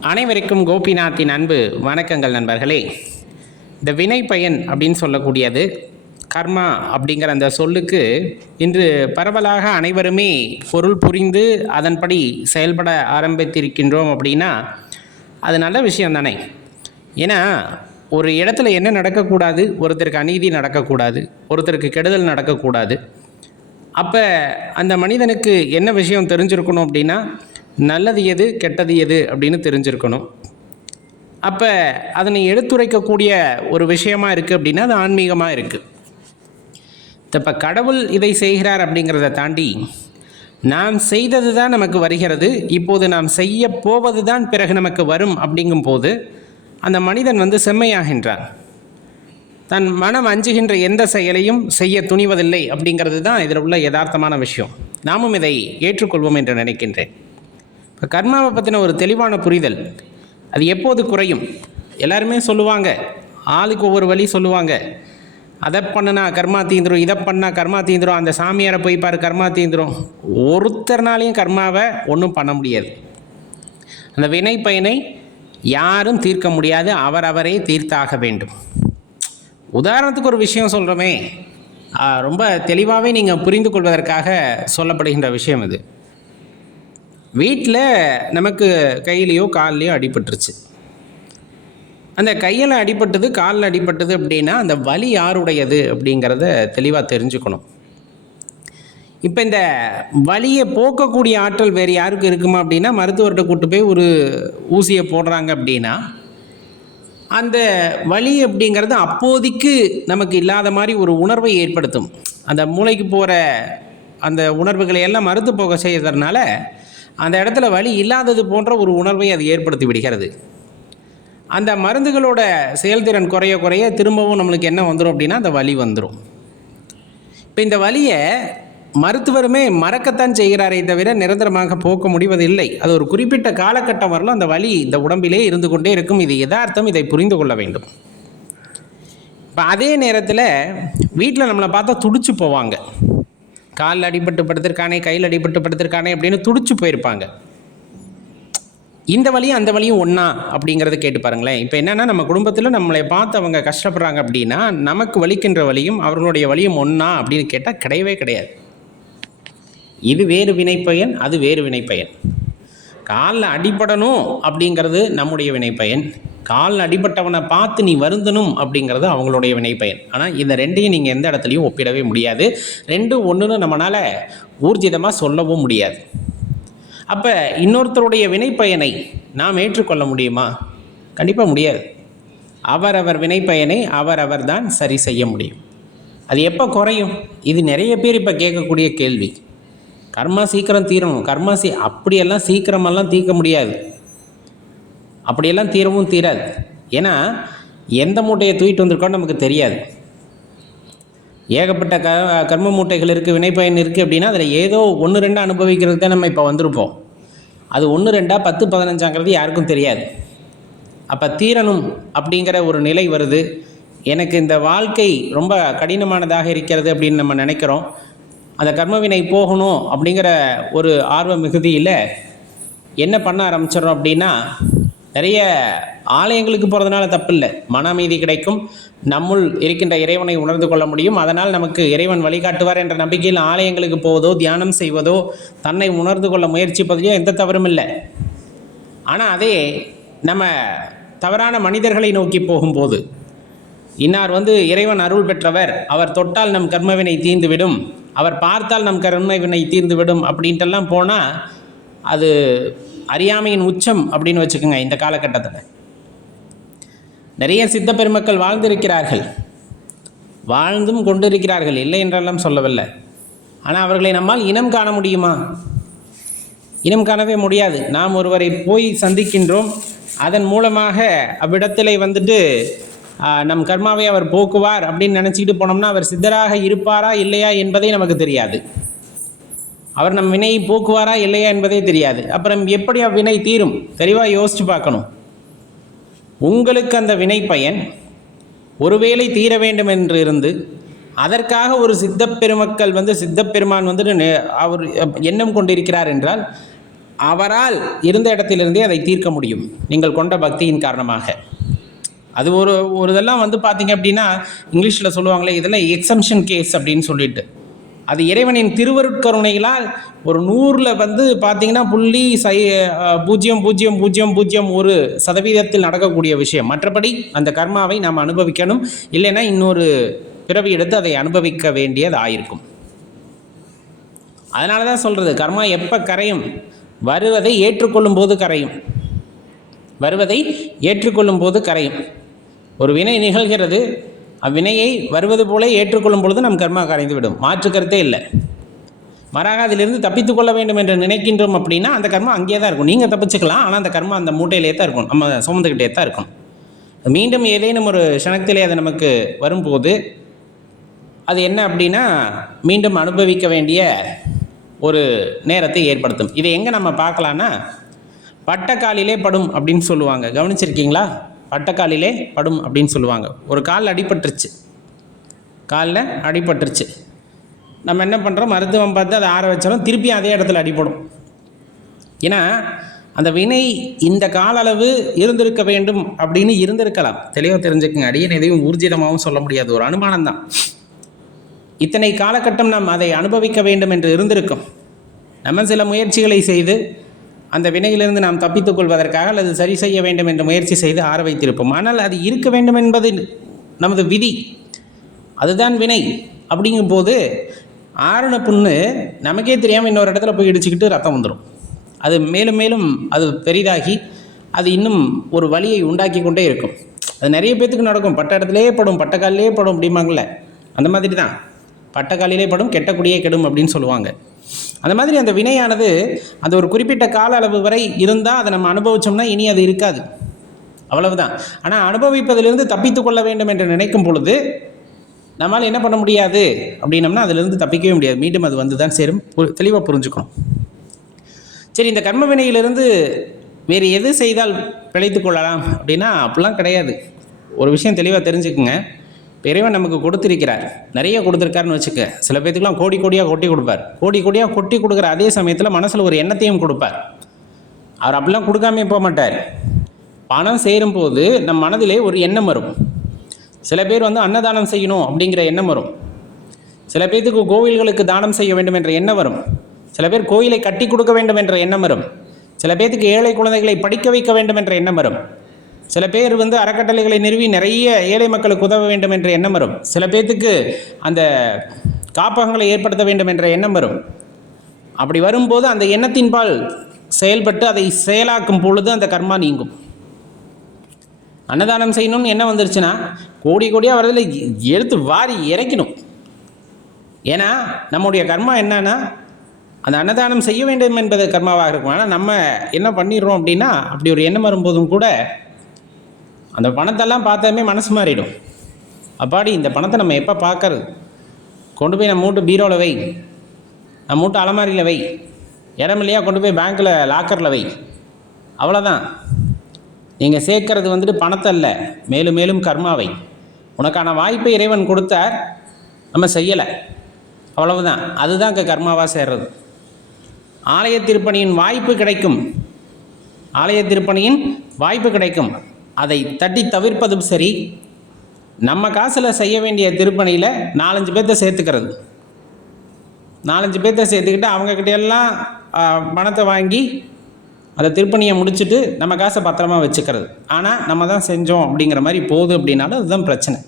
அனைவருக்கும் கோபிநாத்தின் அன்பு வணக்கங்கள் நண்பர்களே. இந்த வினை பயன் அப்படின்னு சொல்லக்கூடியது கர்மா அப்படிங்கிற அந்த சொல்லுக்கு இன்று பரவலாக அனைவருமே பொருள் புரிந்து அதன்படி செயல்பட ஆரம்பித்திருக்கின்றோம் அப்படின்னா அது நல்ல விஷயம் தானே ஏன்னா ஒரு இடத்துல என்ன நடக்கக்கூடாது ஒருத்தருக்கு அநீதி நடக்கக்கூடாது ஒருத்தருக்கு கெடுதல் நடக்கக்கூடாது. அப்போ அந்த மனிதனுக்கு என்ன விஷயம் தெரிஞ்சிருக்கணும் அப்படின்னா நல்லது எது கெட்டது எது அப்படின்னு தெரிஞ்சிருக்கணும். அப்போ அதனை எடுத்துரைக்கக்கூடிய ஒரு விஷயமா இருக்குது அப்படின்னா அது ஆன்மீகமாக இருக்குது இப்போ கடவுள் இதை செய்கிறார் அப்படிங்கிறத தாண்டி நாம் செய்தது தான் நமக்கு வருகிறது இப்போது நாம் செய்ய போவது தான் பிறகு நமக்கு வரும் அப்படிங்கும்போது அந்த மனிதன் வந்து செம்மையாகின்றான். தன் மனம் அஞ்சுகின்ற எந்த செயலையும் செய்ய துணிவதில்லை அப்படிங்கிறது தான் இதில் உள்ள யதார்த்தமான விஷயம். நாமும் இதை ஏற்றுக்கொள்வோம் என்று நினைக்கின்றேன். இப்போ கர்மாவை பற்றின ஒரு தெளிவான புரிதல். அது எப்போது குறையும்? எல்லாருமே சொல்லுவாங்க. ஆளுக்கு ஒவ்வொரு வழி சொல்லுவாங்க. அதை பண்ணுனா கர்மா தீந்துரும் இதை பண்ணால் கர்மா தீந்துடும் அந்த சாமியாரை போய் பாரு கர்மா தீந்துரும். ஒருத்தர்னாலையும் கர்மாவை ஒன்றும் பண்ண முடியாது. அந்த வினை பயனை யாரும் தீர்க்க முடியாது அவரவரே தீர்த்தாக வேண்டும். உதாரணத்துக்கு ஒரு விஷயம் சொல்கிறோமே ரொம்ப தெளிவாகவே நீங்கள் புரிந்து கொள்வதற்காக சொல்லப்படுகின்ற விஷயம் இது. வீட்டில் நமக்கு கையிலையோ கால்லையோ அடிபட்டுருச்சு. அந்த கையில் அடிபட்டது காலில் அடிபட்டது அப்படின்னா அந்த வலி யாருடையது அப்படிங்கிறத தெளிவாக தெரிஞ்சுக்கணும். இப்போ இந்த வலியை போக்கக்கூடிய ஆற்றல் வேறு யாருக்கு இருக்குமா அப்படின்னா மருத்துவர்கிட்ட கூட்டு போய் ஒரு ஊசியை போடுறாங்க அப்படின்னா அந்த வலி அப்படிங்கிறது அப்போதைக்கு நமக்கு இல்லாத மாதிரி ஒரு உணர்வை ஏற்படுத்தும். அந்த மூளைக்கு போகிற அந்த உணர்வுகளை எல்லாம் மறுத்து போக செய்யறதுனால அந்த இடத்துல வலி இல்லாதது போன்ற ஒரு உணர்வை அது ஏற்படுத்தி விடுகிறது. அந்த மருந்துகளோட செயல்திறன் குறைய குறைய திரும்பவும் நம்மளுக்கு என்ன வந்துடும் அப்படின்னா அந்த வலி வந்துடும் இப்போ இந்த வலியை மருத்துவருமே மறக்கத்தான் செய்கிறாரே தவிர நிரந்தரமாக போக்க முடிவதில்லை. அது ஒரு குறிப்பிட்ட காலகட்டம் வரலும் அந்த வலி இந்த உடம்பிலே இருந்து கொண்டே இருக்கும். இது யதார்த்தம். இதை புரிந்து கொள்ள வேண்டும். இப்போ அதே நேரத்தில் வீட்டில் நம்மளை பார்த்தா துடிச்சு போவாங்க. காலில் அடிபட்டு படுத்திருக்கானே கையில் அடிபட்டு படுத்திருக்கானே அப்படின்னு துடிச்சு போயிருப்பாங்க. இந்த வழியும் அந்த வழியும் ஒன்றா அப்படிங்கிறத கேட்டு பாருங்களேன். இப்போ என்னென்னா நம்ம குடும்பத்தில் நம்மளை பார்த்து அவங்க கஷ்டப்படுறாங்க அப்படின்னா நமக்கு வலிக்கின்ற வழியும் அவர்களுடைய வழியும் ஒன்றா அப்படின்னு கேட்டால் கிடையவே கிடையாது. இது வேறு வினைப்பயன் அது வேறு வினைப்பயன். காலில் அடிபடணும் அப்படிங்கிறது நம்முடைய வினைப்பயன். காலில் அடிபட்டவனை பார்த்து நீ வருந்தணும் அப்படிங்கிறது அவங்களுடைய வினைப்பயன். ஆனால் இந்த ரெண்டையும் நீங்கள் எந்த இடத்துலையும் ஒப்பிடவே முடியாது. ரெண்டும் ஒன்றுன்னு நம்மளால் ஊர்ஜிதமாக சொல்லவும் முடியாது. அப்போ இன்னொருத்தருடைய வினைப்பயனை நாம் ஏற்றுக்கொள்ள முடியுமா? கண்டிப்பாக முடியாது. அவரவர் வினைப்பயனை அவரவர் தான் சரி செய்ய முடியும். அது எப்போ குறையும்? இது நிறைய பேர் இப்போ கேட்கக்கூடிய கேள்வி. கர்மா சீக்கிரம் தீரணும். கர்மா சீ அப்படியெல்லாம் சீக்கிரமெல்லாம் தீர்க்க முடியாது. அப்படியெல்லாம் தீரவும் தீராது. ஏன்னா எந்த மூட்டையை தூக்கிட்டு வந்திருக்கோன்னு நமக்கு தெரியாது. ஏகப்பட்ட க கர்ம மூட்டைகள் இருக்குது வினைப்பயன் இருக்குது அப்படின்னா அதில் ஏதோ ஒன்று ரெண்டாக அனுபவிக்கிறது தான் நம்ம இப்போ வந்திருப்போம். அது ஒன்று ரெண்டாக பத்து பதினஞ்சாங்கிறது யாருக்கும் தெரியாது. அப்போ தீரணும் அப்படிங்கிற ஒரு நிலை வருது. எனக்கு இந்த வாழ்க்கை ரொம்ப கடினமானதாக இருக்கிறது அப்படின்னு நம்ம நினைக்கிறோம். அந்த கர்மவினை போகணும் அப்படிங்கிற ஒரு ஆர்வ மிகுதியில் என்ன பண்ண ஆரம்பிச்சிடறோம் அப்படின்னா நிறைய ஆலயங்களுக்கு போகிறதுனால தப்பில்லை. மன அமைதி கிடைக்கும். நம்முள் இருக்கின்ற இறைவனை உணர்ந்து கொள்ள முடியும். அதனால் நமக்கு இறைவன் வழிகாட்டுவார் என்ற நம்பிக்கையில் ஆலயங்களுக்கு போவதோ தியானம் செய்வதோ தன்னை உணர்ந்து கொள்ள முயற்சிப்பதிலோ எந்த தவறும் இல்லை. ஆனால் அதே நம்ம தவறான மனிதர்களை நோக்கி போகும்போது இன்னார் வந்து இறைவன் அருள் பெற்றவர். அவர் தொட்டால் நம் கர்மவினை தீர்ந்துவிடும். அவர் பார்த்தால் நம் கர்மவினை தீர்ந்துவிடும் அப்படின்ட்டெல்லாம் போனால் அது அறியாமையின் உச்சம் அப்படின்னு வச்சுக்கோங்க இந்த காலகட்டத்தில். நிறைய சித்த பெருமக்கள் வாழ்ந்திருக்கிறார்கள். வாழ்ந்தும் கொண்டிருக்கிறார்கள் இல்லை என்றெல்லாம் சொல்லவில்லை. ஆனால் அவர்களை நம்மால் இனம் காண முடியுமா? இனம் காணவே முடியாது. நாம் ஒருவரை போய் சந்திக்கின்றோம். அதன் மூலமாக அவ்விடத்திலே வந்துட்டு நம் கர்மாவை அவர் போக்குவார் அப்படின்னு நினச்சிக்கிட்டு போனோம்னா அவர் சித்தராக இருப்பாரா இல்லையா என்பதே நமக்கு தெரியாது. அவர் நம் வினையை போக்குவாரா இல்லையா என்பதே தெரியாது. அப்புறம் எப்படி அவ்வினை தீரும்? தெளிவாக யோசிச்சு பார்க்கணும். உங்களுக்கு அந்த வினை பயன் ஒருவேளை தீர வேண்டும் என்று இருந்து அதற்காக ஒரு சித்தப்பெருமக்கள் வந்து சித்தப்பெருமான் வந்து வந்துட்டு அவர் எண்ணம் கொண்டிருக்கிறார் என்றால் அவரால் இருந்த இடத்திலிருந்தே அதை தீர்க்க முடியும். நீங்கள் கொண்ட பக்தியின் காரணமாக. அது ஒரு ஒரு இதெல்லாம் வந்து பார்த்தீங்க அப்படின்னா இங்கிலீஷில் சொல்லுவாங்களே இதெல்லாம் எக்ஸம்ஷன் கேஸ் அப்படின்னு சொல்லிட்டு. அது இறைவனின் திருவருட்கருணைகளால் ஒரு நூறில் வந்து பார்த்தீங்கன்னா புள்ளி சை பூஜ்ஜியம் பூஜ்ஜியம் பூஜ்ஜியம் பூஜ்ஜியம் ஒரு சதவீதத்தில் நடக்கக்கூடிய விஷயம். மற்றபடி அந்த கர்மாவை நாம் அனுபவிக்கணும். இல்லைன்னா இன்னொரு பிறவி எடுத்து அதை அனுபவிக்க வேண்டியது ஆயிருக்கும். அதனால தான் சொல்கிறது கர்மா எப்போ கரையும்? வருவதை ஏற்றுக்கொள்ளும் போது கரையும். வருவதை ஏற்றுக்கொள்ளும் போது கரையும். ஒரு வினை நிகழ்கிறது அவ்வினையை வருவது போல ஏற்றுக்கொள்ளும் பொழுது நம் கர்மா கரைந்து விடும். மாற்று கருத்தே இல்லை. மாறாக அதிலிருந்து தப்பித்து கொள்ள வேண்டும் என்று நினைக்கின்றோம் அப்படின்னா அந்த கர்மம் அங்கேயே தான் இருக்கும். நீங்கள் தப்பிச்சுக்கலாம் ஆனால் அந்த கர்மம் அந்த மூட்டையிலே தான் இருக்கும். நம்ம சுமந்துக்கிட்டே தான் இருக்கும். மீண்டும் ஏதேனும் ஒரு க்ஷணத்திலே அது நமக்கு வரும்போது அது என்ன அப்படின்னா மீண்டும் அனுபவிக்க வேண்டிய ஒரு நேரத்தை ஏற்படுத்தும். இதை எங்கே நம்ம பார்க்கலான்னா பட்டக்காலிலே படும் அப்படின்னு சொல்லுவாங்க. கவனிச்சிருக்கீங்களா? பட்டக்காலிலே படும் அப்படின்னு சொல்லுவாங்க. ஒரு கால் அடிபட்டுருச்சு. காலில் அடிபட்டுருச்சு. நம்ம என்ன பண்ணுறோம் மருத்துவம் பார்த்து அதை ஆற வச்சாலும் திருப்பி அதே இடத்துல அடிபடும். ஏன்னா அந்த வினை இந்த கால அளவு இருந்திருக்க வேண்டும் அப்படின்னு இருந்திருக்கலாம். தெளிவாக தெரிஞ்சுக்குங்க. அடியன் எதையும் ஊர்ஜிதமாகவும் சொல்ல முடியாது. ஒரு அனுமானம் தான். இத்தனை காலகட்டம் நாம் அதை அனுபவிக்க வேண்டும் என்று இருந்திருக்கும். நம்ம சில முயற்சிகளை செய்து அந்த வினையிலிருந்து நாம் தப்பித்துக் கொள்வதற்காக அல்லது சரி செய்ய வேண்டும் என்ற முயற்சி செய்து ஆற வைத்திருப்போம். ஆனால் அது இருக்க வேண்டும் என்பது நமது விதி. அதுதான் வினை. அப்படிங்கும்போது ஆறுன புண்ணு நமக்கே தெரியாமல் இன்னொரு இடத்துல போய் இடிச்சுக்கிட்டு ரத்தம் வந்துடும் அது மேலும் மேலும் அது பெரிதாகி அது இன்னும் ஒரு வலியை உண்டாக்கி கொண்டே இருக்கும். அது நிறைய பேத்துக்கு நடக்கும். பட்ட இடத்துலையே படும் பட்டக்காலிலே படும் அப்படிம்பாங்கள்ல அந்த மாதிரி தான் பட்டக்காலிலே படும் கெட்டக்குடியே கெடும் அப்படின்னு சொல்லுவாங்க. அந்த மாதிரி அந்த வினையானது அந்த ஒரு குறிப்பிட்ட கால அளவு வரை இருந்தால் அதை நம்ம அனுபவிச்சோம்னா இனி அது இருக்காது. அவ்வளவுதான். ஆனால் அனுபவிப்பதிலிருந்து தப்பித்து கொள்ள வேண்டும் என்று நினைக்கும் பொழுது நம்மால் என்ன பண்ண முடியாது? அப்படின்னம்னா அதிலிருந்து தப்பிக்கவே முடியாது. மீண்டும் அது வந்து தான் சேரும் தெளிவாக புரிஞ்சுக்கணும். சரி இந்த கர்ம வினையிலிருந்து வேறு எது செய்தால் பிழைத்து கொள்ளலாம் அப்படின்னா அப்படிலாம் கிடையாது. ஒரு விஷயம் தெளிவாக தெரிஞ்சுக்குங்க. இறைவன் நமக்கு கொடுத்துருக்கிறார். நிறைய கொடுத்துருக்காருன்னு வச்சுக்க சில பேத்துக்குலாம் கோடி கோடியாக கொட்டி கொடுப்பார். கோடி கோடியாக கொட்டி கொடுக்குற அதே சமயத்தில் மனசில் ஒரு எண்ணத்தையும் கொடுப்பார். அவர் அப்படிலாம் கொடுக்காமே போக மாட்டார். பணம் சேரும்போது நம் மனதிலே ஒரு எண்ணம் வரும். சில பேர் வந்து அன்னதானம் செய்யணும் அப்படிங்கிற எண்ணம் வரும். சில பேர்த்துக்கு கோவில்களுக்கு தானம் செய்ய வேண்டும் என்ற எண்ணம் வரும். சில பேர் கோயிலை கட்டி கொடுக்க வேண்டும் என்ற எண்ணம் வரும். சில பேர்த்துக்கு ஏழை குழந்தைகளை படிக்க வைக்க வேண்டும் என்ற எண்ணம் வரும். சில பேர் வந்து அறக்கட்டளைகளை நிறுவி நிறைய ஏழை மக்களுக்கு உதவ வேண்டும் என்ற எண்ணம் வரும். சில பேர்த்துக்கு அந்த காப்பகங்களை ஏற்படுத்த வேண்டும் என்ற எண்ணம் வரும். அப்படி வரும்போது அந்த எண்ணத்தின்பால் செயல்பட்டு அதை செயலாக்கும் பொழுது அந்த கர்மா நீங்கும். அன்னதானம் செய்யணும்னு என்ன வந்துருச்சுன்னா கோடி கோடியாக வரதில் எடுத்து வாரி இறைக்கணும். ஏன்னா நம்முடைய கர்மா என்னன்னா அந்த அன்னதானம் செய்ய வேண்டும் என்பது கர்மாவாக இருக்கும். ஆனால் நம்ம என்ன பண்ணிடுறோம் அப்படின்னா அப்படி ஒரு எண்ணம் வரும்போதும் கூட அந்த பணத்தெல்லாம் பார்த்தாமே மனசு மாறிடும். அப்பாடி இந்த பணத்தை நம்ம எப்போ பார்க்கறது? கொண்டு போய் நம்ம மூட்டு பீரோவில் வை. நம்ம மூட்டு அலமாரியில் வை. இடம் இல்லையா கொண்டு போய் பேங்க்கில் லாக்கரில் வை. அவ்வளோதான் நீங்கள் சேர்க்கறது வந்துட்டு பணத்தை இல்லை மேலும் மேலும் கர்மாவை. உனக்கான வாய்ப்பை இறைவன் கொடுத்தார் நம்ம செய்யலை. அவ்வளவுதான். அதுதான் இங்கே கர்மாவாக சேர்றது. ஆலய திருப்பணியின் வாய்ப்பு கிடைக்கும். ஆலய திருப்பணியின் வாய்ப்பு கிடைக்கும். அதை தட்டி தவிர்ப்பதும் சரி நம்ம காசில் செய்ய வேண்டிய திருப்பணியில் நாலஞ்சு பேர்த்த சேர்த்துக்கிறது. நாலஞ்சு பேர்த்த சேர்த்துக்கிட்டு அவங்கக்கிட்ட எல்லாம் பணத்தை வாங்கி அந்த திருப்பணியை முடிச்சுட்டு நம்ம காசை பத்திரமா வச்சுக்கிறது. ஆனால் நம்ம தான் செஞ்சோம் அப்படிங்கிற மாதிரி போகுது அப்படின்னாலும் அதுதான் பிரச்சனை.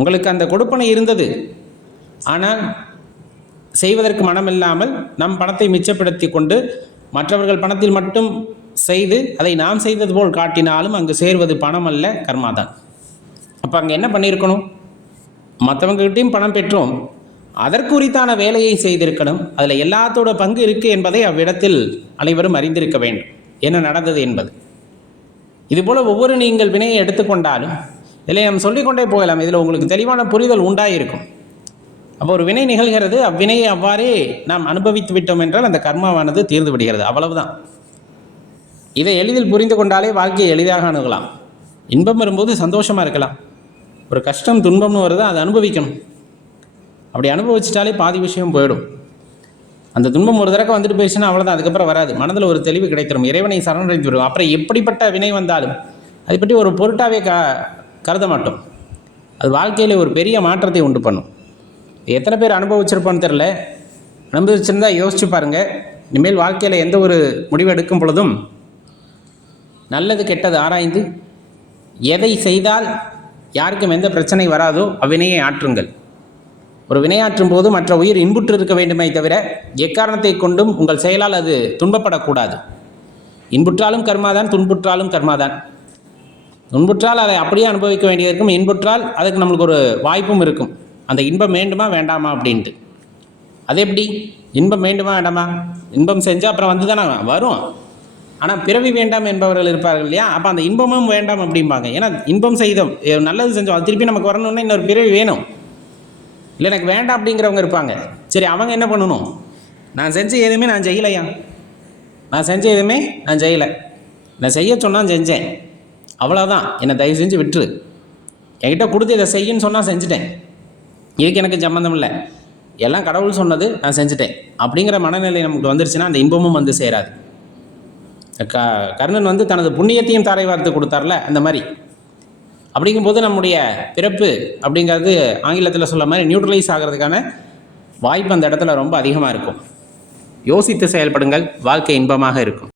உங்களுக்கு அந்த கொடுப்பனை இருந்தது. ஆனால் செய்வதற்கு மனம் இல்லாமல் நம் பணத்தை மிச்சப்படுத்தி கொண்டு மற்றவர்கள் பணத்தில் மட்டும் செய்து அதை நாம் செய்தது போல் காட்டினாலும் அங்கு சேர்வது பணம் அல்ல கர்மா தான். அப்போ அங்கே என்ன பண்ணியிருக்கணும்? மற்றவங்ககிட்டையும் பணம் பெற்றோம். அதற்குரித்தான வேலையை செய்திருக்கணும். அதில் எல்லாத்தோட பங்கு இருக்குது என்பதை அவ்விடத்தில் அனைவரும் அறிந்திருக்க வேண்டும். என்ன நடந்தது என்பது. இதுபோல் ஒவ்வொரு நீங்கள் வினையை எடுத்துக்கொண்டாலும் இதில் நாம் சொல்லிக்கொண்டே போகலாம். இதில் உங்களுக்கு தெளிவான புரிதல் உண்டாயிருக்கும். அப்போ ஒரு வினை நிகழ்கிறது. அவ்வினையை அவ்வாறே நாம் அனுபவித்து விட்டோம் என்றால் அந்த கர்மாவானது தீர்ந்து விடுகிறது. அவ்வளவுதான். இதை எளிதில் புரிந்து கொண்டாலே வாழ்க்கையை எளிதாக அணுகலாம். இன்பம் வரும்போது சந்தோஷமாக இருக்கலாம். ஒரு கஷ்டம் துன்பம்னு வருது அதை அனுபவிக்கணும். அப்படி அனுபவிச்சிட்டாலே பாதி விஷயம் போயிடும். அந்த துன்பம் ஒரு தடவை வந்துட்டு போயிடுச்சுன்னா அவ்வளோதான் அதுக்கப்புறம் வராது. மனதில் ஒரு தெளிவு கிடைத்திடும் இறைவனை சரணடைந்து விடும் அப்புறம் எப்படிப்பட்ட வினை வந்தாலும் அதை பற்றி ஒரு பொருட்டாவே க கருத மாட்டோம். அது வாழ்க்கையில் ஒரு பெரிய மாற்றத்தை உண்டு பண்ணும். எத்தனை பேர் அனுபவிச்சிருப்போன்னு தெரில அனுபவிச்சிருந்தா யோசிச்சு பாருங்கள் இனிமேல் வாழ்க்கையில் எந்த ஒரு முடிவு எடுக்கும் பொழுதும் நல்லது கெட்டது ஆராய்ந்து எதை செய்தால் யாருக்கும் எந்த பிரச்சனை வராதோ அவ்வினையை ஆற்றுங்கள். ஒரு வினையாற்றும் போது மற்ற உயிர் இன்புற்று இருக்க வேண்டுமே தவிர எக்காரணத்தை கொண்டும் உங்கள் செயலால் அது துன்பப்படக்கூடாது. இன்புற்றாலும் கர்மாதான் துன்புற்றாலும் கர்மாதான். துன்புற்றால் அதை அப்படியே அனுபவிக்க வேண்டியிருக்கும் இன்புற்றால் அதுக்கு நம்மளுக்கு ஒரு வாய்ப்பும் இருக்கும். அந்த இன்பம் வேண்டுமா வேண்டாமா அப்படின்ட்டு. அது எப்படி? இன்பம் வேண்டுமா வேண்டாமா? இன்பம் செஞ்சால் அப்புறம் வந்து தானே வரும். ஆனால் பிறவி வேண்டாம் என்பவர்கள் இருப்பார்கள் இல்லையா? அப்போ அந்த இன்பமும் வேண்டாம் அப்படிம்பாங்க. ஏன்னா இன்பம் செய்தோம். நல்லது செஞ்சோம். அது திருப்பி நமக்கு வரணும்னா இன்னொரு பிறவி வேணும். இல்லை எனக்கு வேண்டாம் அப்படிங்கிறவங்க இருப்பாங்க. சரி அவங்க என்ன பண்ணணும்? நான் செஞ்ச எதுவுமே நான் செய்யலையா? நான் செஞ்ச எதுவுமே நான் செய்யலை. நான் செய்ய சொன்னால் செஞ்சேன். அவ்வளோதான் என்னை தயவு செஞ்சு விட்டுரு. என்கிட்ட கொடுத்து இதை செய்யுன்னு சொன்னால் செஞ்சுட்டேன். இதுக்கு எனக்கு சம்மந்தம் இல்லை. எல்லாம் கடவுள் சொன்னது நான் செஞ்சுட்டேன். அப்படிங்கிற மனநிலை நமக்கு வந்துருச்சுன்னா அந்த இன்பமும் வந்து சேராது. க கர்ணன் வந்து தனது புண்ணியத்தையும் தாரை வார்த்து கொடுத்தார்ல அந்த மாதிரி. அப்படிங்கும்போது நம்முடைய பிறப்பு அப்படிங்கிறது ஆங்கிலத்தில் சொல்ல மாதிரி நியூட்ரலைஸ் ஆகிறதுக்கான வாய்ப்பு அந்த இடத்துல ரொம்ப அதிகமாக இருக்கும். யோசித்து செயல்படுங்கள் வாழ்க்கை இன்பமாக இருக்கும்.